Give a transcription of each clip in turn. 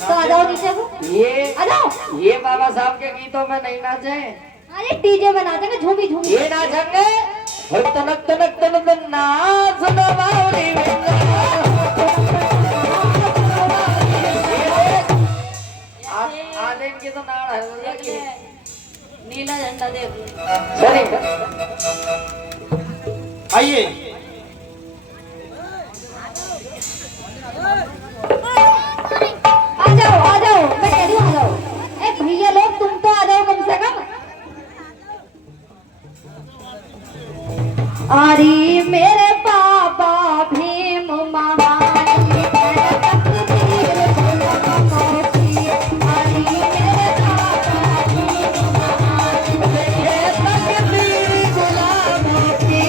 तो आ जाओ नीचे को, आ जाओ। ये बाबा साहब के गीतों में नहीं नाचे। अरे डीजे बना देंगे, झूमी झूमी ये नाचेंगे। तनक तनक तनक नाच नवारी आने की तो नाड़ है। नीला झंडा देख। सही आइए आ जाओ, मैं कह रही हूँ आ जाओ। ए भैया लोग तुम तो आ जाओ कम से कम। अरे मेरे पापा भीम महान तकदीर गुलामों की। अरे मेरे पापा भीम महान तकदीर गुलामों की।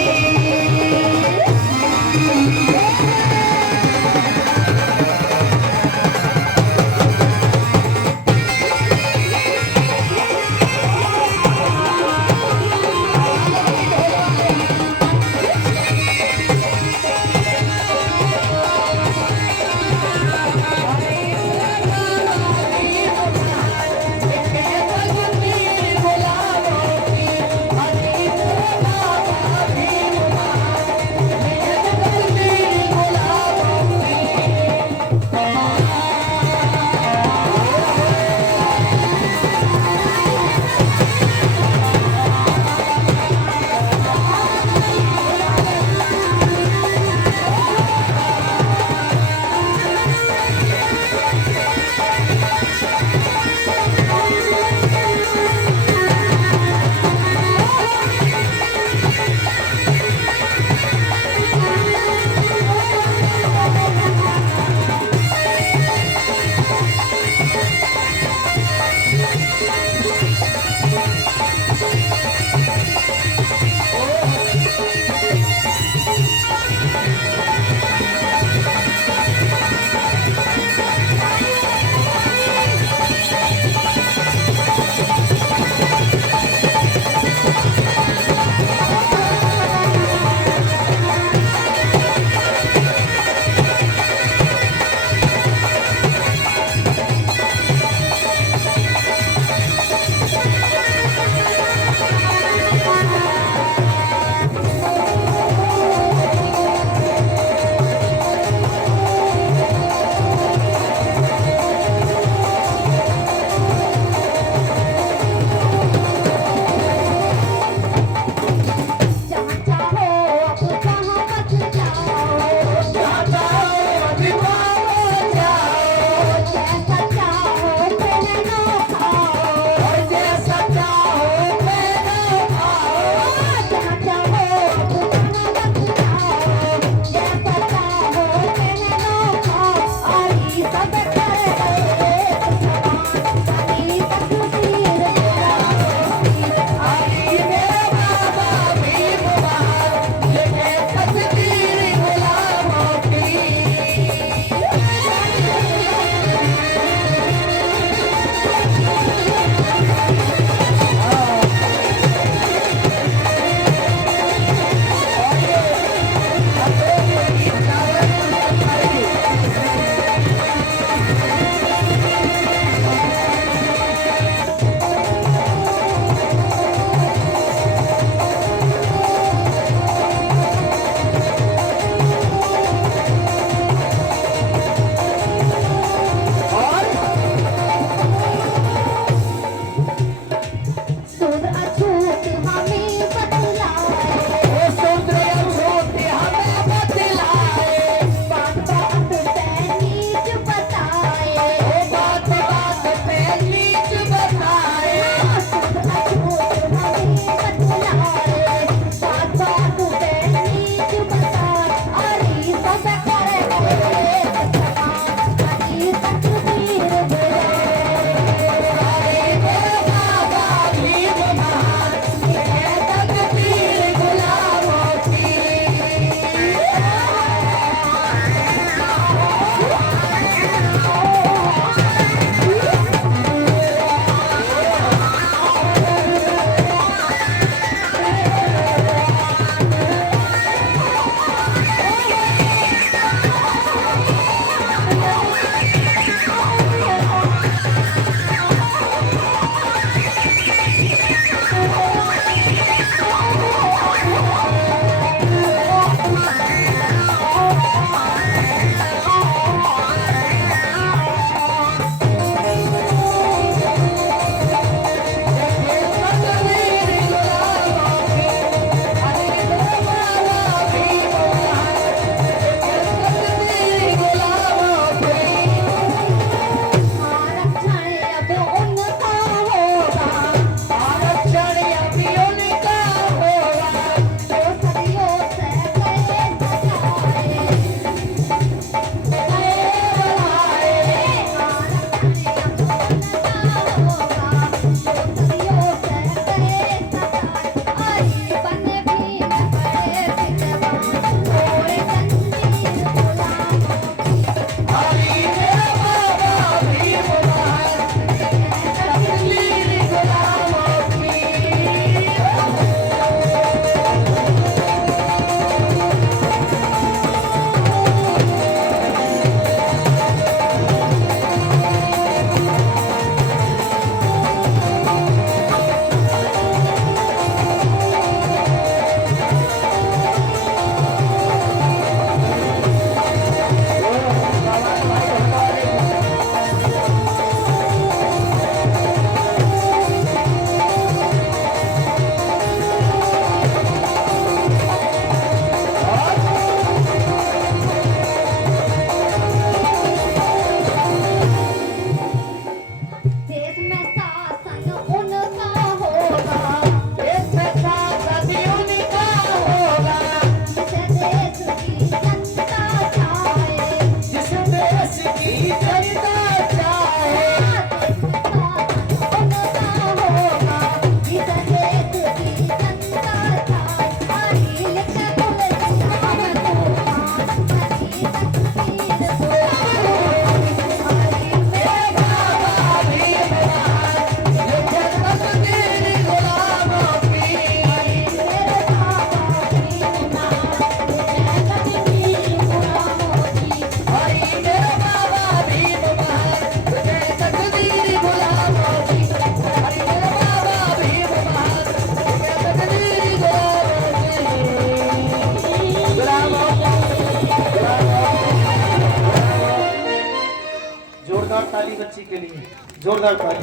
ताली बच्ची के लिए, जोरदार ताली।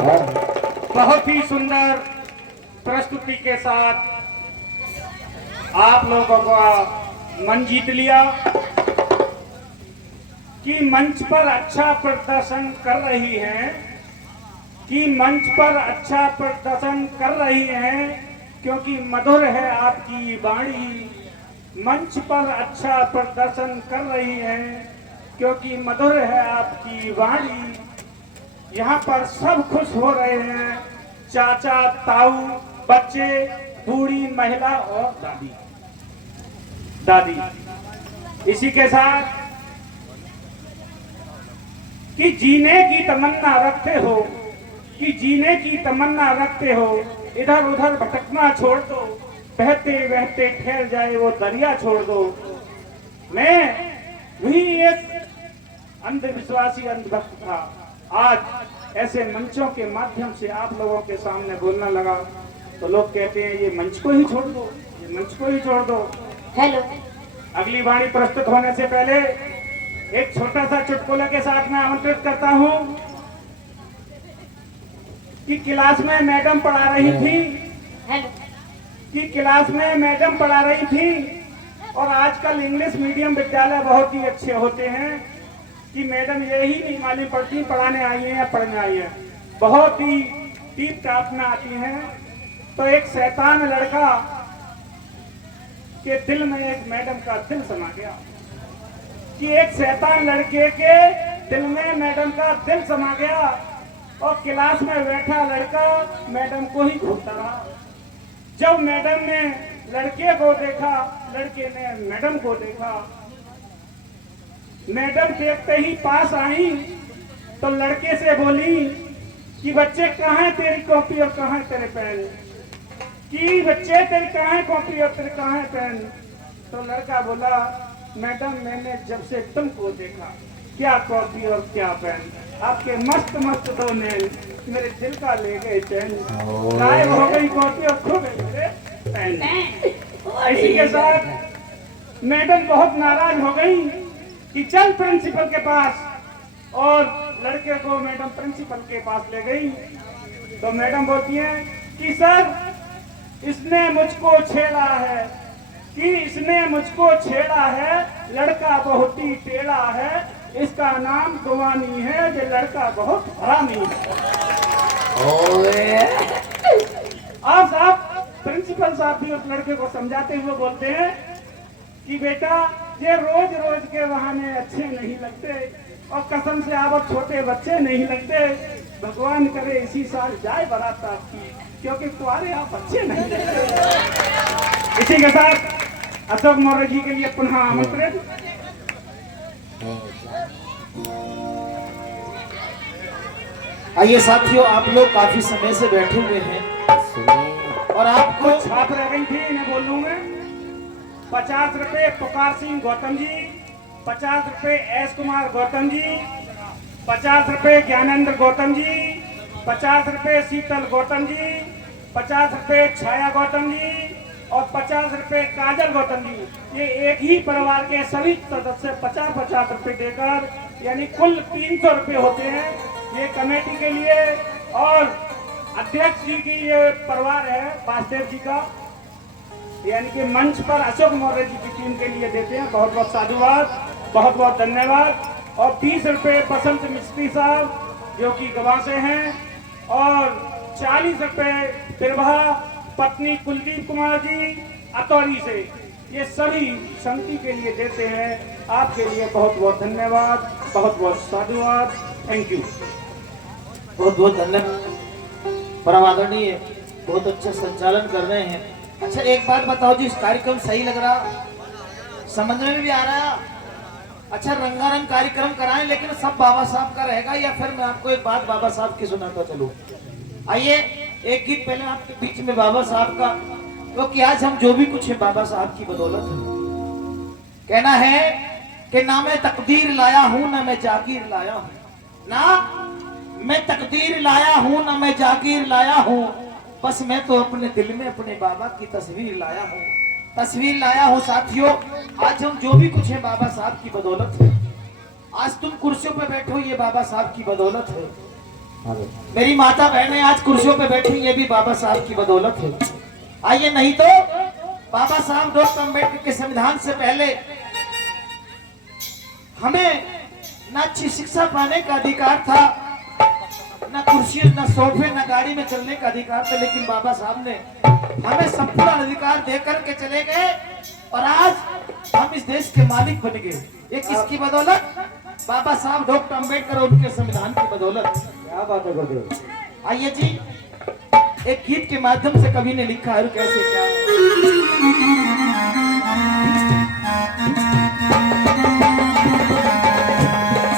बहुत ही सुंदर प्रस्तुति के साथ आप लोगों का मन जीत लिया कि मंच पर अच्छा प्रदर्शन कर रही हैं, कि मंच पर अच्छा प्रदर्शन कर रही हैं क्योंकि मधुर है आपकी वाणी। मंच पर अच्छा प्रदर्शन कर रही हैं क्योंकि मधुर है आपकी वाणी। यहाँ पर सब खुश हो रहे हैं, चाचा, ताऊ, बच्चे, बूढ़ी महिला और दादी दादी। इसी के साथ कि जीने की तमन्ना रखते हो, कि जीने की तमन्ना रखते हो, इधर उधर भटकना छोड़ दो, बहते बहते ठहर जाए वो दरिया छोड़ दो। मैं भी एक अंधविश्वासी अंधभक्त था, आज ऐसे मंचों के माध्यम से आप लोगों के सामने बोलना लगा तो लोग कहते हैं ये मंच को ही छोड़ दो, ये मंच को ही छोड़ दो। हेलो, अगली वाणी प्रस्तुत होने से पहले एक छोटा सा चुटकुले के साथ मैं आमंत्रित करता हूँ कि क्लास में मैडम पढ़ा रही थी, हेलो, कि क्लास में मैडम पढ़ा रही थी और आजकल इंग्लिश मीडियम विद्यालय बहुत ही अच्छे होते हैं कि मैडम यही नहीं मालूम पड़ती पढ़ाने आई है या पढ़ने आई है, बहुत ही टीप टाप में आती हैं। तो एक शैतान लड़का के दिल में एक मैडम का दिल समा गया, कि एक शैतान लड़के के दिल में मैडम का दिल समा गया और क्लास में बैठा लड़का मैडम को ही घूरता रहा। जब मैडम ने लड़के को देखा, लड़के ने मैडम को देखा, मैडम देखते ही पास आई तो लड़के से बोली कि बच्चे कहाँ है तेरी कॉपी और कहाँ है तेरे पेन, कि बच्चे तेरी कहाँ है कॉपी और तेरे कहाँ है पेन। तो लड़का बोला मैडम मैंने जब से तुमको देखा, क्या कॉपी और क्या पेन, आपके मस्त मस्त दो नैन मेरे दिल का ले गए चैन, गायब हो गई कॉपी और खो गई मेरे पेन। इसी के साथ मैडम बहुत नाराज हो गई कि चल प्रिंसिपल के पास, और लड़के को मैडम प्रिंसिपल के पास ले गई। तो मैडम बोलती है कि सर इसने मुझको छेड़ा है, कि इसने मुझको छेड़ा है, लड़का बहुत ही टेढ़ा है, इसका नाम गुवानी है, ये लड़का बहुत हरामी है। और साहब प्रिंसिपल साहब भी उस लड़के को समझाते हुए बोलते हैं कि बेटा ये रोज रोज के बहाने अच्छे नहीं लगते और कसम से आप छोटे बच्चे नहीं लगते, भगवान करे इसी साल जाए बारात आपकी, क्योंकि तुम्हारे आप अच्छे नहीं लगते। इसी के साथ अशोक मौर्य जी के लिए पुनः आमंत्रित। आइए साथियों, आप लोग काफी समय से बैठे हुए हैं और आपको छाप रह गई थी, इन्हें बोल दूंगा। 50 रुपए पुकार सिंह गौतम जी, 50 रुपए एस कुमार गौतम जी, 50 रुपए ज्ञानेंद्र गौतम जी, 50 रुपए शीतल गौतम जी, 50 रुपए छाया गौतम जी और 50 रुपए काजल गौतम जी। ये एक ही परिवार के सभी सदस्य 50-50 रुपए देकर, यानी कुल 300 रुपए होते हैं ये कमेटी के लिए। और अध्यक्ष जी की ये परिवार है वासुदेव जी का, यानी कि मंच पर अशोक मौर्य जी की टीम के लिए देते हैं। बहुत बहुत साधुवाद, बहुत बहुत धन्यवाद। और 30 रुपए बसंत मिस्त्री साहब जो कि गवाह से हैं, और 40 रुपए प्रभा पत्नी कुलदीप कुमार जी अतौरी से, ये सभी समिति के लिए देते हैं। आपके लिए बहुत बहुत धन्यवाद, बहुत बहुत साधुवाद, थैंक यू। बहुत बहुत धन्यवाद। परम आदरणीय, बहुत अच्छा संचालन कर रहे हैं। अच्छा एक बात बताओ जी, इस कार्यक्रम सही लग रहा, समझ में भी आ रहा? अच्छा रंगारंग कार्यक्रम कराएं, लेकिन सब बाबा साहब का रहेगा, या फिर मैं आपको एक बात बाबा साहब की सुनाता चलूं? आइए एक गीत पहले आपके बीच में बाबा साहब का, क्योंकि आज हम जो भी कुछ है बाबा साहब की बदौलत है। कहना है कि ना मैं तकदीर लाया हूं ना मैं जागीर लाया हूं, ना मैं तकदीर लाया हूं ना मैं जागीर लाया हूं, बस मैं तो अपने दिल में अपने बाबा की तस्वीर लाया हूं, तस्वीर लाया हूं। साथियों आज हम जो भी कुछ है बाबा साहब की बदौलत है। आज तुम कुर्सियों पे बैठे हो, ये बाबा साहब की बदौलत है। हाँ भाई। मेरी माता बहनें आज कुर्सियों पे बैठी, ये भी बाबा साहब की बदौलत है। आइए, नहीं तो बाबा साहब डॉक्टर अम्बेडकर के संविधान से पहले हमें ना अच्छी शिक्षा पाने का अधिकार था, ना कुर्सी, ना सोफे, ना गाड़ी में चलने का अधिकार था, लेकिन बाबा साहब ने हमें संपूर्ण अधिकार देकर के चले गए और आज हम इस देश के मालिक बन गए। ये किसकी बदौलत? बाबा साहब डॉक्टर अम्बेडकर और उनके संविधान की बदौलत। क्या बात है गुरुदेव। आइए जी, एक गीत के माध्यम से कवि ने लिखा है, कैसे क्या